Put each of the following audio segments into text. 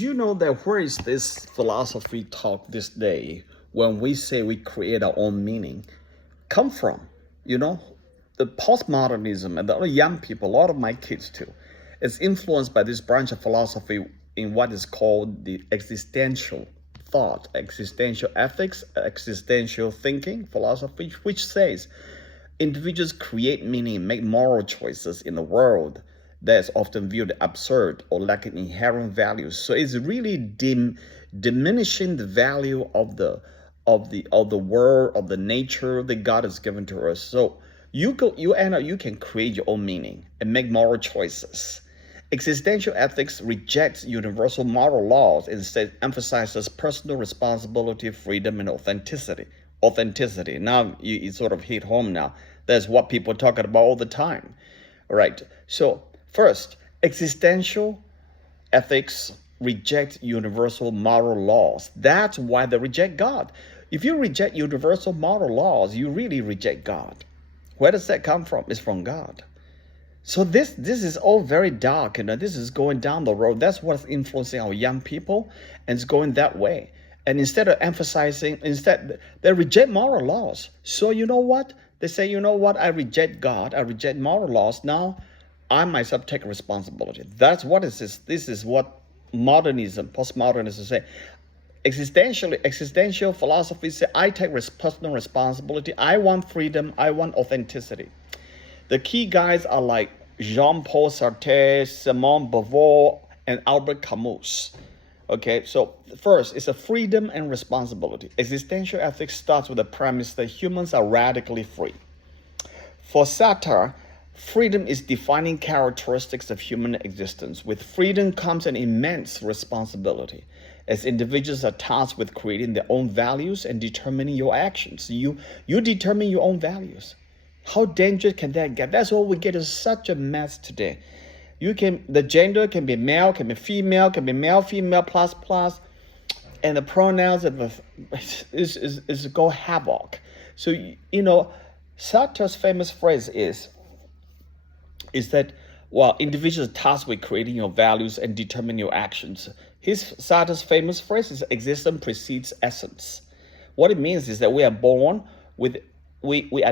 You know that where is this philosophy talk this day when we say we create our own meaning come from? You know, the postmodernism and the other young people, a lot of my kids too, is influenced by this branch of philosophy in what is called the existential thought, existential ethics, existential thinking philosophy, which says individuals create meaning, make moral choices in the world that is often viewed absurd or lacking inherent values. So it's really diminishing the value of the world, of the nature that God has given to us. So you can create your own meaning and make moral choices. Existential ethics rejects universal moral laws, instead emphasizes personal responsibility, freedom, and authenticity. Authenticity. Now you sort of hit home now. That's what people are talking about all the time. All right. So first, existential ethics reject universal moral laws. That's why they reject God. If you reject universal moral laws, you really reject God. Where does that come from? It's from God. So this is all very dark, this is going down the road. That's what's influencing our young people, and it's going that way. And instead of emphasizing, instead they reject moral laws. So you know what? They say, you know what? I reject God. I reject moral laws. Now I myself take responsibility. That's what it is. This is what modernism, postmodernism say. Existential philosophy say, I take personal responsibility. I want freedom. I want authenticity. The key guys are like Jean-Paul Sartre, Simone Beauvoir, and Albert Camus. Okay, so first, it's a freedom and responsibility. Existential ethics starts with the premise that humans are radically free. For Sartre, freedom is defining characteristics of human existence. With freedom comes an immense responsibility, as individuals are tasked with creating their own values and determining your actions. You determine your own values. How dangerous can that get? That's what we get is such a mess today. The gender can be male, can be female, can be male, female, plus, plus, and the pronouns is go havoc. So Sartre's famous phrase is that while individuals are tasked with creating your values and determining your actions, Sartre's famous phrase is existence precedes essence. What it means is that we are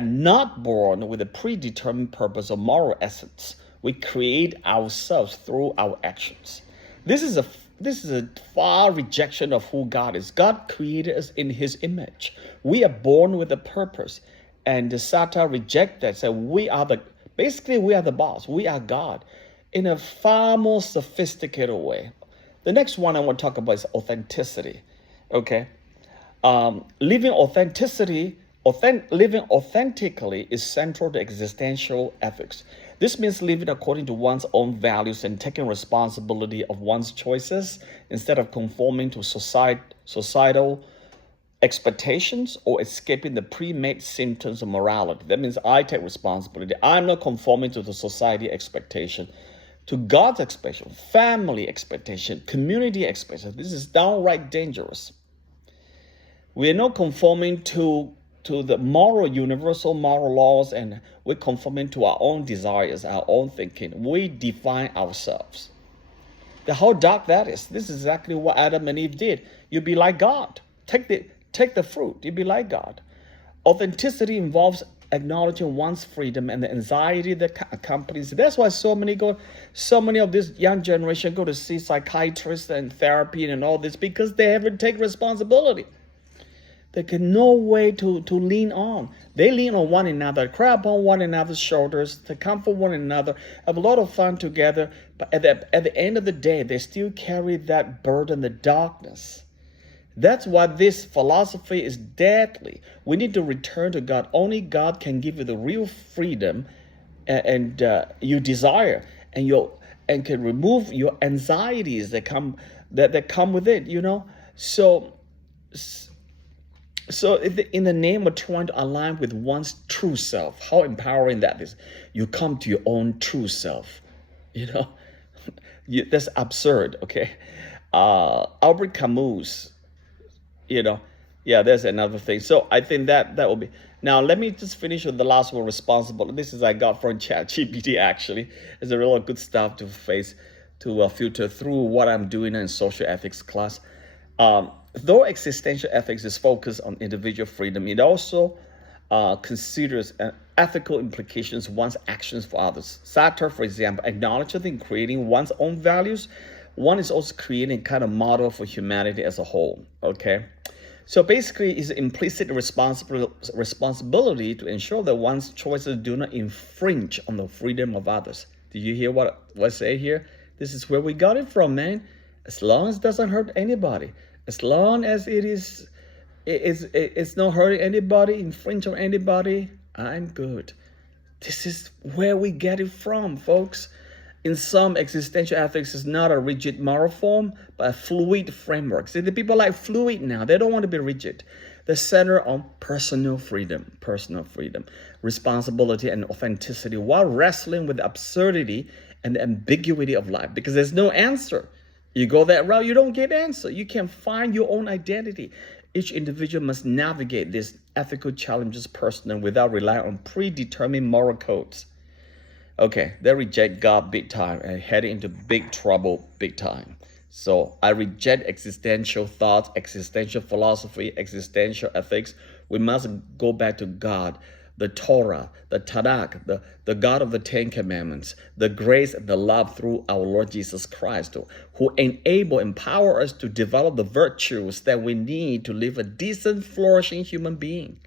not born with a predetermined purpose or moral essence. We create ourselves through our actions. This is a far rejection of who God is. God created us in His image. We are born with a purpose, and the Sartre reject that. So we are the boss. We are God, in a far more sophisticated way. The next one I want to talk about is authenticity. Okay, living authentically is central to existential ethics. This means living according to one's own values and taking responsibility of one's choices instead of conforming to societal expectations or escaping the pre-made symptoms of morality. That means I take responsibility. I'm not conforming to the society expectation, to God's expectation, family expectation, community expectation. This is downright dangerous. We are not conforming to the universal moral laws, and we're conforming to our own desires, our own thinking. We define ourselves. How dark that is. This is exactly what Adam and Eve did. You'll be like God. Take the fruit. You'll be like God. Authenticity involves acknowledging one's freedom and the anxiety that accompanies it. That's why so many of this young generation go to see psychiatrists and therapy and all this, because they haven't taken responsibility. They get no way to lean on. They lean on one another, cry upon one another's shoulders, to comfort one another, have a lot of fun together. But at the end of the day, they still carry that burden, the darkness. That's why this philosophy is deadly. We need to return to God. Only God can give you the real freedom and you desire, and can remove your anxieties that come with it. So in the name of trying to align with one's true self, how empowering that is. You come to your own true self. That's absurd, okay? Albert Camus, there's another thing. So I think that will be. Now, let me just finish with the last one, responsible. This is I got from ChatGPT, actually. It's a real good stuff to face. to filter through what I'm doing in social ethics class. Though existential ethics is focused on individual freedom, it also considers ethical implications of one's actions for others. Sartre, for example, acknowledged that in creating one's own values, one is also creating a kind of model for humanity as a whole. Okay, so basically, it's implicit responsibility to ensure that one's choices do not infringe on the freedom of others. Do you hear what I say here? This is where we got it from, man. As long as it doesn't hurt anybody, as long as it's not hurting anybody, infringe on anybody, I'm good. This is where we get it from, folks. In some, existential ethics is not a rigid moral form, but a fluid framework. See, the people like fluid now. They don't want to be rigid. They center on personal freedom, responsibility, and authenticity while wrestling with the absurdity and the ambiguity of life, because there's no answer. You go that route, you don't get answer. You can find your own identity. Each individual must navigate these ethical challenges personally without relying on predetermined moral codes. Okay, they reject God big time and head into big trouble big time. So I reject existential thoughts, existential philosophy, existential ethics. We must go back to God, the Torah, the Tanakh, the God of the Ten Commandments, the grace and the love through our Lord Jesus Christ, who empower us to develop the virtues that we need to live a decent, flourishing human being.